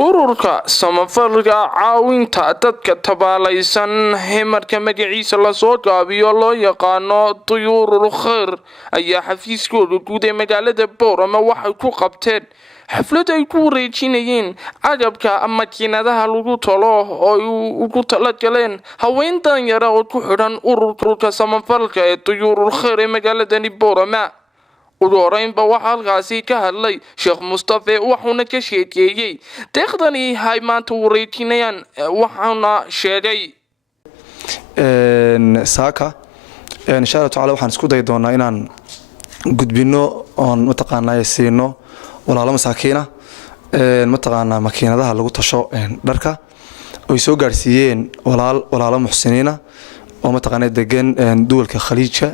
ururka samafalka caawinta dadka tabaalaysan marka magaciisa la soo gaabiyo loo yaqaano Duyuurul Khayr ayaa xafiiskooda guud ee magaalada Boorama waxay ku qabteen xaflad ay ku wareejinayeen agabka makiinadaha lagu talo oo ugu talagaleen haween danyar oo ku xidhan ururka samafalka ee Duyuurul Khayr ee magaalada Boorama. ugu horeynba waxaa halkaasi ka hadlay Sheekh Mustafa wuxuuna ka sheekeeyay deeqdani hay maanta wareejinayaan waxaana sheegay saaka insha Allah taala waxaan isku day doonaa inaan gudbino oo mataqaanaa siino walaalo masaakiina mataqaanaa makiinadaha lagu tasho dharka oo soo gaarsiiyeen walaalo muxsiniina oo mataqaanaa degan duwalka khaliijka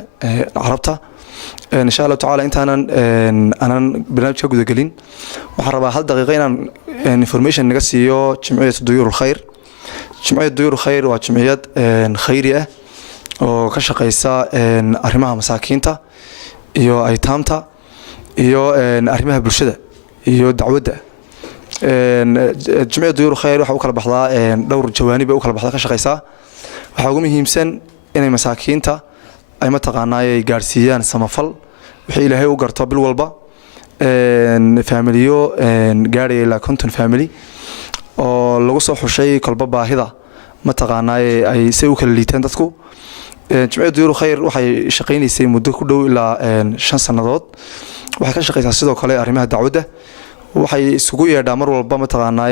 carabta إن شاء الله تعالى أنت أنا برنامج كده قلين وحربا هل دقيقين عن information نقصيه جمعية ديور الخير. جمعية ديور الخير وجمعيات خيرية وكشقيسة أرمها مساكينتا يو أيتامتا يو أرمها بالشدة يو دعوة جمعية ديور الخير وحوكل بحضاء دور جوانب وكل بحضاء كشقيسة وحوجمه يمسن إن مساكينتا ay mataqaanaa gaarsiiyaan samafal wixii Ilaahay u garto bil walba familyo gaaray ilaa 50 family oo lagu soo xushay kolba baahida mataqaanaa ay si u kala liitaan dadku Jumciyadda Duyuurul Khayr waxay shaqeynaysay muddo ku dhow ilaa 5 sanadood waxay ka shaqeysaa sidoo kale arrimaha dacwada waxay isugu yeedhaa mar walba mataqaanaa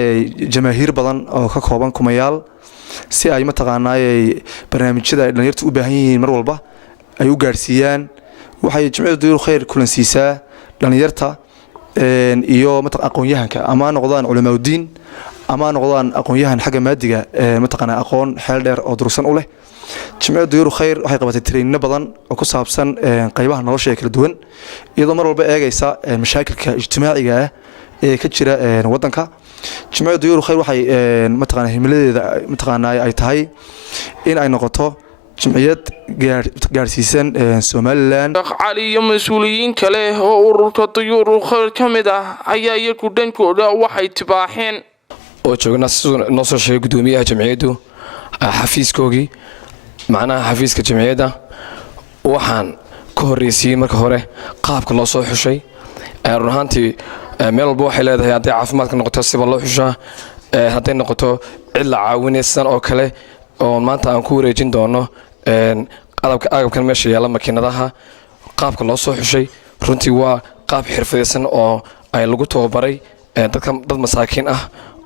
jamaahiir badan oo ka kooban kumayaal si ay mataqaanaa barnaamijyada dhalinyartu u baahan yihiin mar walba ay u gaarsiiyaan waxay Jumciyadda Duyuurul Khayr kulansiisaa dhalinyarta iyo aqoon-yahanka ama noqdaan culimo diin ama noqdaan aqoon-yahan xagga maadiga mataqaanaa aqoon xeel dheer oo dursan u leh Jumciyadda Duyuurul Khayr waxay qabatay training badan oo ku saabsan qaybaha nolosha kala duwan iyadoo mar walba eegaysa mashaakilka ijtimaaciga ah ee ka jira wadanka Jumciyadda Duyuurul Khayr waxay mataqaanaa himiladeeda mataqaanaa ay tahay in ay noqoto جمعيات gaarsiisan Soomaaliland cali iyo mas'uuliyiin kale oo ururka Duyuurul Khayr kamida ayaa iyagu dhankooda waxay tibaaxeen oo joogna noo soo sheegay gudoomiyaha jamciyadu xafiiskoogii macnaha xafiiska jamciyada waxaan ka horeysiyay marka hore qaabka loo soo xushay run ahaantii meel walba waxay leedahay haday caafimaadka noqoto siba loo xushaa haday noqoto cid la caawinaysan oo kale oo maanta aan ku wareejin doono agabkan meesha yaala makiinadaha qaabka loo soo xushay runtii waa qaab xirfadaysan oo ay lagu tababaray dad masaakiin ah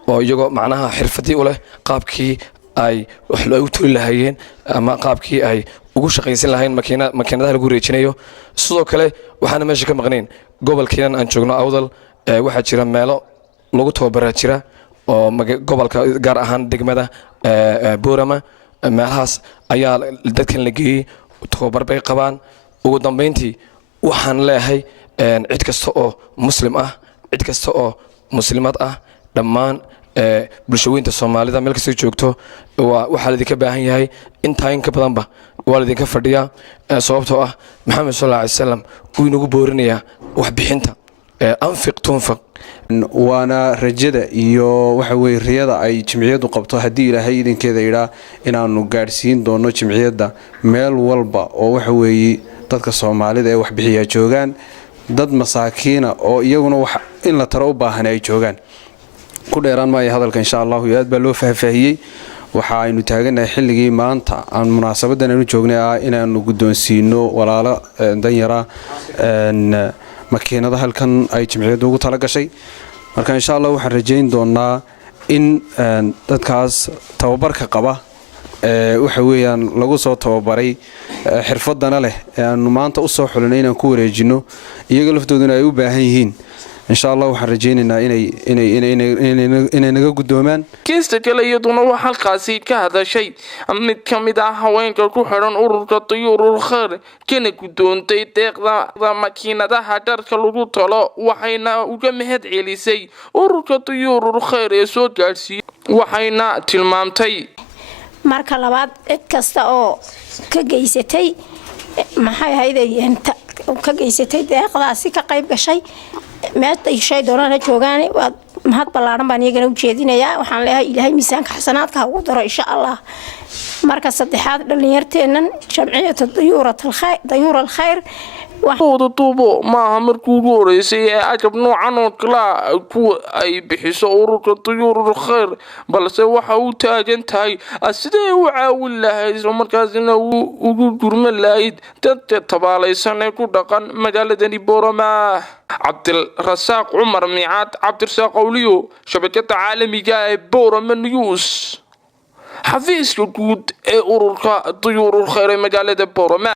oo iyagoo macnaha xirfadii u leh qaabkii ay wax loo tuli lahaayeen ama qaabkii ay ugu shaqaysan lahayn makiinadaha lagu wareejinayo sidoo kale waxaan meesha ka maqnayn gobolkeenan aan joogno awdal waxa jira meelo lagu tababaraa jira oo gobolka gaar ahaan degmada Boorama meelahaas ayaa dadkan la geeyay tababar bay qabaan ugu dambeyntii waxaan leeyahay cid kasta oo muslim ah cid kasta oo muslimad ah dhammaan bulshooyinka Soomaalida meel kasta joogto waxa la idinka baahan yahay inta in ka badanba waa la idinka fadhiyaa sababtoo ah Maxamed sallallahu alayhi wasallam uu inagu boorinayaa wax bixinta anfiq tunfiq وانا رجدا iyo waxa way riyada ay jimciyadu qabto hadii Ilaahay idinkeeda ila inaanu gaarsiin doono jimciyada meel walba oo waxa way dadka Soomaalida ee wax bixiya joogan dad masaakiina oo iyaguna wax in la taro u baahan ay joogan ku dheeraan ma ay hadalka insha Allah aad baa loo faahfaahiyay waxa aynu taaganahay xilligii maanta aan munaasabadan aynu joognay inaanu gudoonsiino walaalo danyara makiinada halkan ay jimciyadu ugu tala gashay marka insha Allah waxaan rajeyn doonaa in dadkaas tababarka qaba waxa weeyaan lagu soo tababaray xirfadana leh aan maanta u soo xulinay inaan ku wareejino iyaga laftooduna ay u baahan yihiin insha Allah waxaan rajeynaynaa inay naga gudoomaan kiista kale iyaduna waxa halkaasi ka hadashay mid kamid ah haweenka ku xiran ururka Duyuurul Khayr kana gudoontay deeqda makiinadaha dharka lagu talo waxayna uga mahad celisay ururka Duyuurul Khayr ee soo gaarsiiyay waxayna tilmaamtay marka labaad cid kasta oo ka geysatay maxay ahaydeen ka geysatay deeqdaasi ka qayb gashay meesha shay doonana joogaan mahad ballaaran baan iyagana u jeedinayaa waxaan leeyahay ilaahay miisaanka xasanaadka ha ugu daro insha allah marka saddexaad dhalinyarteennan jamciyada dayuura alkhayr wada duubo maaha markii ugu horeysay ee agab noocan oo kala kuwa ay bixiso ururka dayuurul khayr balse waxa uu taagan tahay sidee u caawin lahayd isla markaasina ugu gurman lahayd dadka tabaalaysan ee ku dhaqan magaaladani Boorama cabdirasaaq cumar miicaad cabdirasaaq qowliyo shabakada caalamiga ee Boorama News xafiiska guud ee ururka dayuurul khayr ee magaalada Boorama